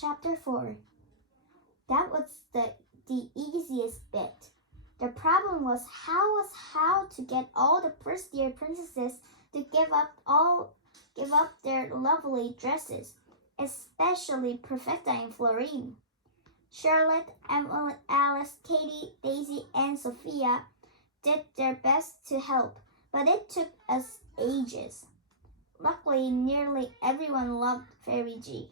Chapter 4. That was the easiest bit. The problem was how to get all the first-year princesses to give up their lovely dresses, especially Perfecta and Florine. Charlotte, Emily, Alice, Katie, Daisy, and Sophia did their best to help, but it took us ages. Luckily, nearly everyone loved Fairy G.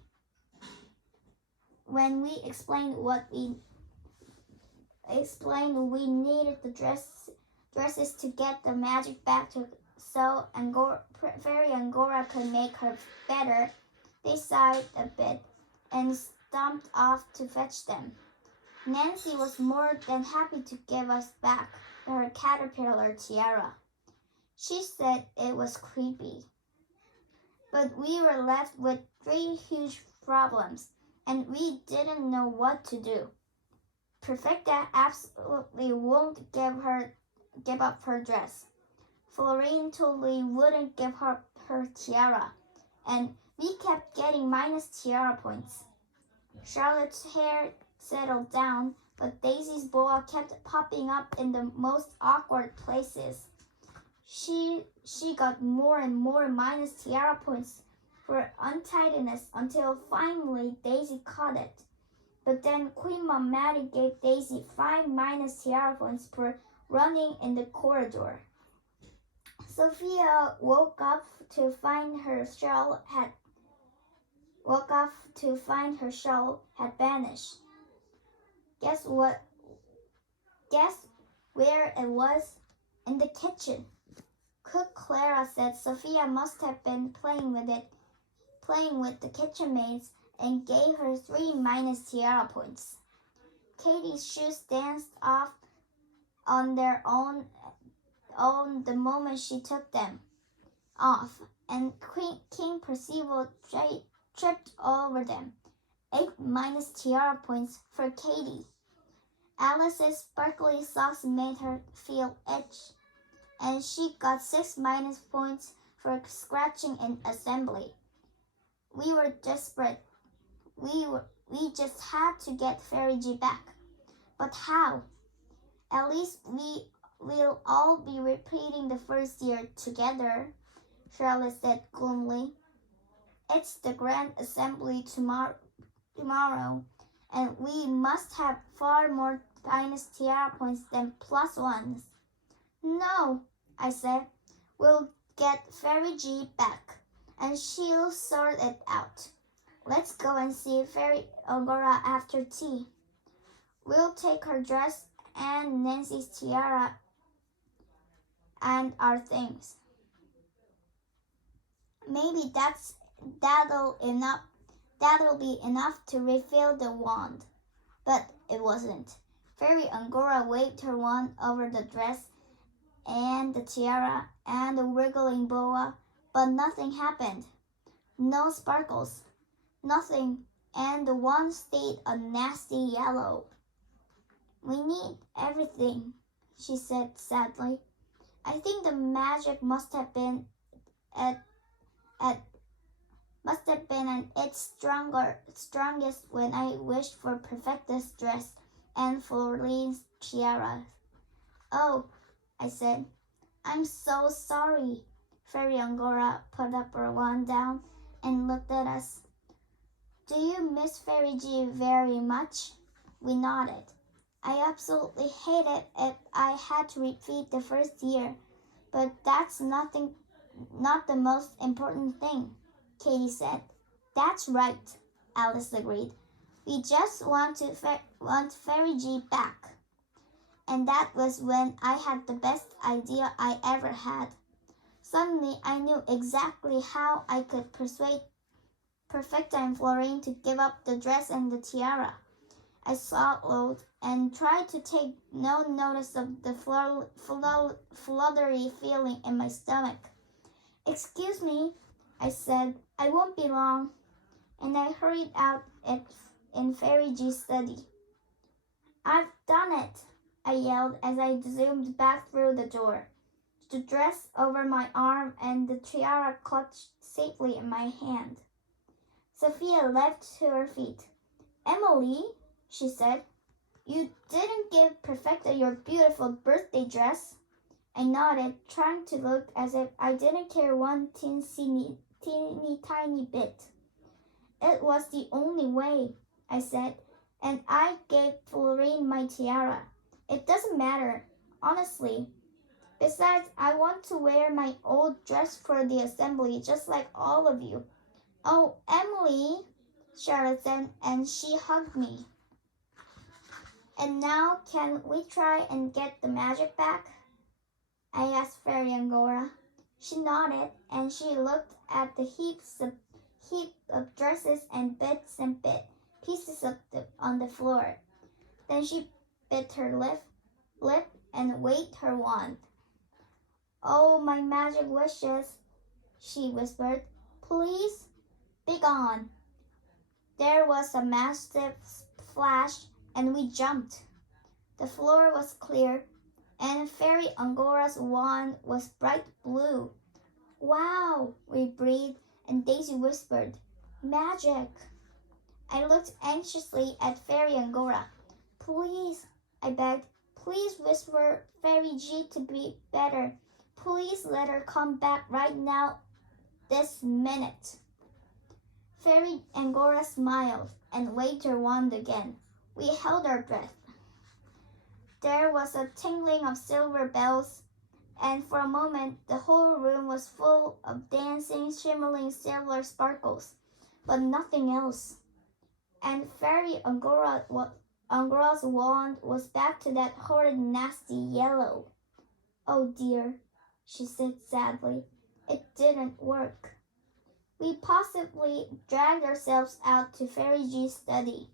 When we explained we needed the dresses to get the magic back to so Fairy Angora could make her better, they sighed a bit and stomped off to fetch them. Nancy was more than happy to give us back her caterpillar tiara. She said it was creepy. But we were left with 3 huge problems, and we didn't know what to do. Perfecta absolutely won't give up her dress. Florine totally wouldn't give her her tiara, and we kept getting minus tiara points. Charlotte's hair settled down, but Daisy's boa kept popping up in the most awkward places. She got more and more minus tiara points for untidiness until finally Daisy caught it. But then Queen Mom Maddie gave Daisy 5 minus tiara points for running in the corridor. Sophia woke up to find her shawl had vanished. Guess where it was? In the kitchen. Cook Clara said Sophia must have been playing with the kitchen maids and gave her 3 minus tiara points. Katie's shoes danced off on their own the moment she took them off, and King Percival tripped over them. 8 minus tiara points for Katie. Alice's sparkly socks made her feel itchy, and she got 6 minus points for scratching in assembly. We were desperate. We just had to get Fairy G back. But how? At least we'll all be repeating the first year together, Charlotte said gloomily. It's the grand assembly tomorrow, and we must have far more minus tiara points than plus ones. No, I said. We'll get Fairy G back, and she'll sort it out. Let's go and see Fairy Angora after tea. We'll take her dress and Nancy's tiara and our things. Maybe that'll be enough to refill the wand. But it wasn't. Fairy Angora waved her wand over the dress and the tiara and the wiggling boa, but nothing happened. No sparkles. Nothing, and the wand stayed a nasty yellow. We need everything, she said sadly. I think the magic must have been at its strongest when I wished for Perfecta's dress and Florine's tiara. Oh, I said. I'm so sorry. Fairy Angora put up her wand down and looked at us. Do you miss Fairy G very much? We nodded. I absolutely hate it if I had to repeat the first year, but that's not the most important thing, Katie said. That's right, Alice agreed. We just want Fairy G back. And that was when I had the best idea I ever had. Suddenly, I knew exactly how I could persuade Perfecta and Florine to give up the dress and the tiara. I swallowed and tried to take no notice of the fluttery feeling in my stomach. Excuse me, I said. I won't be long. And I hurried out in Fairy G's study. I've done it, I yelled as I zoomed back through the door, the dress over my arm and the tiara clutched safely in my hand. Sophia leapt to her feet. Emily, she said, you didn't give Perfecta your beautiful birthday dress. I nodded, trying to look as if I didn't care one teeny tiny bit. It was the only way, I said, and I gave Florine my tiara. It doesn't matter, honestly. Besides, I want to wear my old dress for the assembly just like all of you. Oh, Emily, Charlotte said, and she hugged me. And now can we try and get the magic back? I asked Fairy Angora. She nodded, and she looked at the heap of dresses and bits and pieces on the floor. Then she bit her lip and waved her wand. Oh, my magic wishes, she whispered. Please, be gone. There was a massive splash, and we jumped. The floor was clear, and Fairy Angora's wand was bright blue. Wow, we breathed, and Daisy whispered, magic. I looked anxiously at Fairy Angora. Please, I begged, please whisper Fairy G to be better. Please let her come back right now, this minute. Fairy Angora smiled and waved her wand again. We held our breath. There was a tingling of silver bells, and for a moment the whole room was full of dancing, shimmering silver sparkles, but nothing else. And Fairy Angora's wand was back to that horrid, nasty yellow. Oh dear, she said sadly, it didn't work. We possibly dragged ourselves out to Fairy G's study.